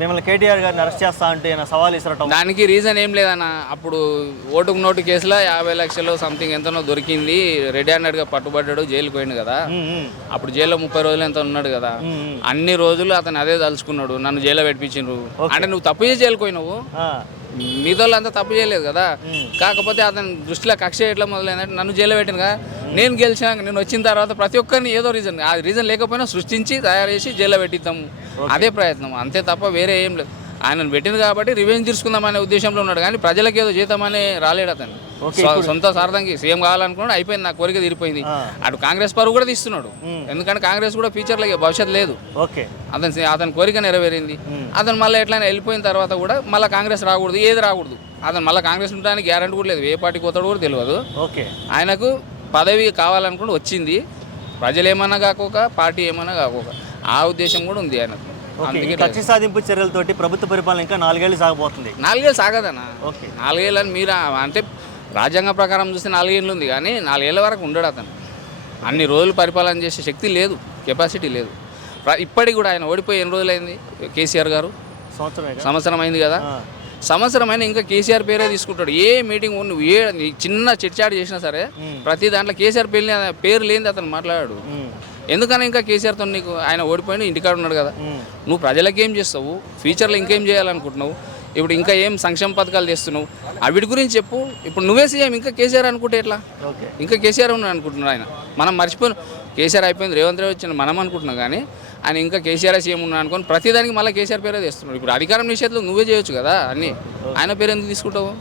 మిమ్మల్ని కేటీఆర్ గారిని అరెస్ట్ చేస్తా అంటే ఈయన సవాల్ ఇసరటం. దానికి రీజన్ ఏం లేదన్న. అప్పుడు ఓటుకు నోటు కేసులో 50 లక్షలు సంథింగ్ ఎంతనో దొరికింది. రెడీ హ్యాండెడ్గా పట్టుబడ్డాడు, జైలుకి పోయింది కదా. అప్పుడు జైల్లో 30 రోజులు ఎంత ఉన్నాడు కదా. అన్ని రోజులు అతను అదే తలుచుకున్నాడు, నన్ను జైల్లో పెట్టించిండ్రు అంటే. నువ్వు తప్పు చేసి జైలుకి పోయినావు, మీతో అంతా తప్పు చేయలేదు కదా. కాకపోతే అతని దృష్టిలో కక్ష ఎట్లా మొదలైందంటే, నన్ను జైల్లో పెట్టిన కదా, నేను గెలిచినాక నేను వచ్చిన తర్వాత ప్రతి ఒక్కరిని ఏదో రీజన్, ఆ రీజన్ లేకపోయినా సృష్టించి తయారు చేసి జైల్లో పెట్టిద్దాము, అదే ప్రయత్నం అంతే తప్ప వేరే ఏం లేదు. ఆయనను పెట్టింది కాబట్టి రివెంజ్ తీసుకుందామనే ఉద్దేశంలో ఉన్నాడు కానీ ప్రజలకు ఏదో జీతమని రాలేడు అతను. సొంత సార్థంకి సీఎం కావాలనుకున్నాడు, అయిపోయింది, నా కోరిక తీరిపోయింది. అటు కాంగ్రెస్ పరువు కూడా తీస్తున్నాడు, ఎందుకంటే కాంగ్రెస్ కూడా ఫ్యూచర్లో భవిష్యత్తు లేదు. అతని కోరిక నెరవేరింది. అతను మళ్ళీ ఎట్లయినా వెళ్ళిపోయిన తర్వాత కూడా మళ్ళీ కాంగ్రెస్ రాకూడదు, ఏది రాకూడదు. అతను మళ్ళీ కాంగ్రెస్ ఉండడానికి గ్యారంటీ కూడా లేదు, ఏ పార్టీకి పోతాడు కూడా తెలియదు. ఆయనకు పదవి కావాలనుకుంటే వచ్చింది, ప్రజలు ఏమన్నా కాకోక పార్టీ ఏమన్నా కాకోక, ఆ ఉద్దేశం కూడా ఉంది ఆయనకు. కక్ష సాధింపు చర్యలతోటి ప్రభుత్వ పరిపాలన ఇంకా 4 ఏళ్ళు సాగబోతుంది. 4 ఏళ్ళు సాగదన్నా. 4 ఏళ్ళు అని మీరు అంటే రాజ్యాంగ ప్రకారం చూస్తే 4 ఏళ్ళు ఉంది కానీ 4 ఏళ్ళ వరకు ఉండడు అతను. అన్ని రోజులు పరిపాలన చేసే శక్తి లేదు, కెపాసిటీ లేదు. ఇప్పటికి కూడా ఆయన ఓడిపోయి ఎన్ని రోజులైంది కేసీఆర్ గారు? సంవత్సరం అయింది కదా. సంవత్సరం అయినా ఇంకా కేసీఆర్ పేరే తీసుకుంటాడు. ఏ మీటింగ్ నువ్వు ఏ చిన్న చిట్చాట్ చేసినా సరే ప్రతి దాంట్లో కేసీఆర్ పేరు లేనిది అతను మాట్లాడాడు. ఎందుకని ఇంకా కేసీఆర్తో నీకు, ఆయన ఓడిపోయిన ఇంటికాడ ఉన్నాడు కదా. నువ్వు ప్రజలకు ఏం చేస్తావు, ఫ్యూచర్లో ఇంకేం చేయాలనుకుంటున్నావు, ఇప్పుడు ఇంకా ఏం సంక్షేమ పథకాలు చేస్తున్నావు, వీటి గురించి చెప్పు. ఇప్పుడు నువ్వే సీఎం, ఇంకా కేసీఆర్ అనుకుంటే ఎట్లా? ఇంకా కేసీఆర్ ఉన్నాడు అనుకుంటున్నాడు ఆయన. మనం మర్చిపోయిన కేసీఆర్ అయిపోయింది, రేవంత్ రెడ్డి వచ్చిన మనం అనుకుంటున్నాం కానీ ఆయన ఇంకా కేసీఆర్ సీఎం ఉన్నాడు అనుకోని ప్రతిదానికి మళ్ళీ కేసీఆర్ పేరే తెస్తున్నాడు. ఇప్పుడు అధికారం నిషేధంలో నువ్వే చేయొచ్చు కదా అన్నీ, ఆయన పేరు ఎందుకు తీసుకుంటావు?